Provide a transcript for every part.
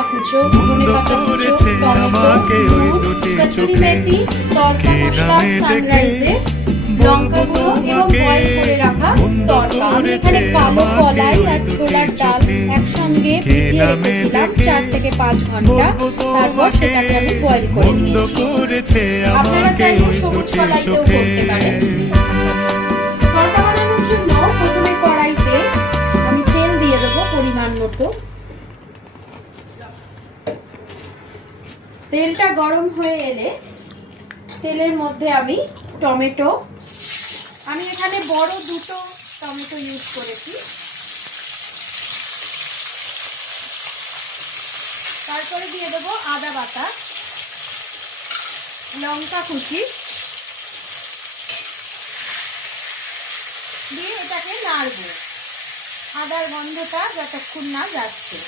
লঙ্কা কুচো, ধনে পাতা কুচো, টমেটো, কসুরি মেথি, তড়কা মশলা, সানরাইজে লঙ্কা গুঁড়ো এবং বয়েল করে রাখা তড়কা। আমি এখানে কালো কলাই আর ছোলার ডাল একসঙ্গে ভিজিয়ে রেখেছিলাম 4 থেকে 5 ঘন্টা। তারপর সেটাকে আমি বয়েল করে নিয়েছি। আপনারা চাইলে সবুজ কলাইতেও করতে পারেন। তড়কা বানানোর জন্য প্রথমে কড়াইতে আমি তেল দিয়ে দেবো পরিমাণ মতো। তেলটা গরম হয়ে এলে তেলের মধ্যে আমি টমেটো, আমি এখানে বড় 2টো টমেটো ইউজ করেছি। তারপরে দিয়ে দেবো আদা বাটা, লঙ্কা কুচি দিয়ে এটাকে নাড়বো আদার গন্ধটা যতক্ষণ না যাচ্ছে।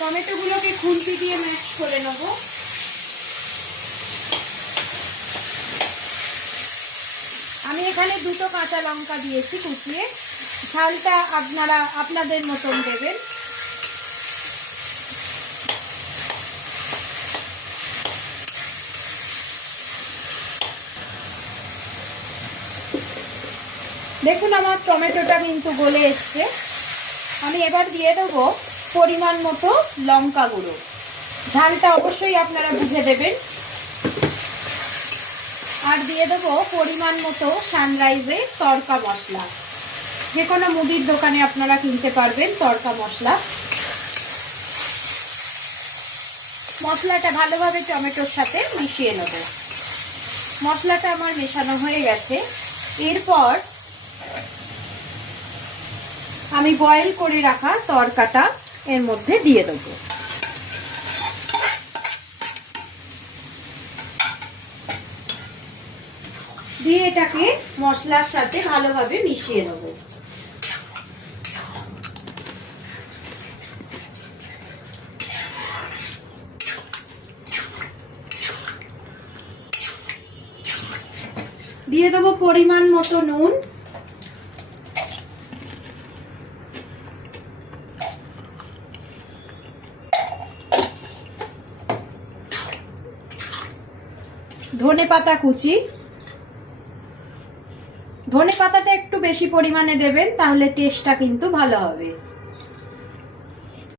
টমেটোগুলোকে খুন্তি দিয়ে ম্যাশ করে নেব। আমি এখানে 2টো কাঁচা লঙ্কা দিয়েছি কুচিয়ে, ঝালটা আপনারা আপনাদের মতন দেবেন। দেখুন আমার টমেটোটা কিন্তু গলে এসছে। আমি এবার দিয়ে দেবো পরিমাণ মতো লঙ্কা গুঁড়ো, ঝালটা অবশ্যই আপনারা বুঝে দেবেন। আর দিয়ে দেবো পরিমাণ মতো সানরাইজের তড়কা মশলা, যে কোনো মুদির দোকানে আপনারা কিনতে পারবেন তড়কা মশলা। মশলাটা ভালোভাবে টমেটোর সাথে মিশিয়ে নেব। মশলাটা আমার মেশানো হয়ে গেছে। এরপর আমি বয়েল করে রাখা তড়কাটা এর মধ্যে দিয়ে দেবো। দিয়ে এটাকে মশলার সাথে ভালোভাবে মিশিয়ে নেব। দিয়ে দেবো পরিমাণ মতো নুন, ধনে পাতা কুচি। ধনে পাতাটা একটু বেশি পরিমাণে দেবেন, তাহলে টেস্টটা কিন্তু ভালো হবে।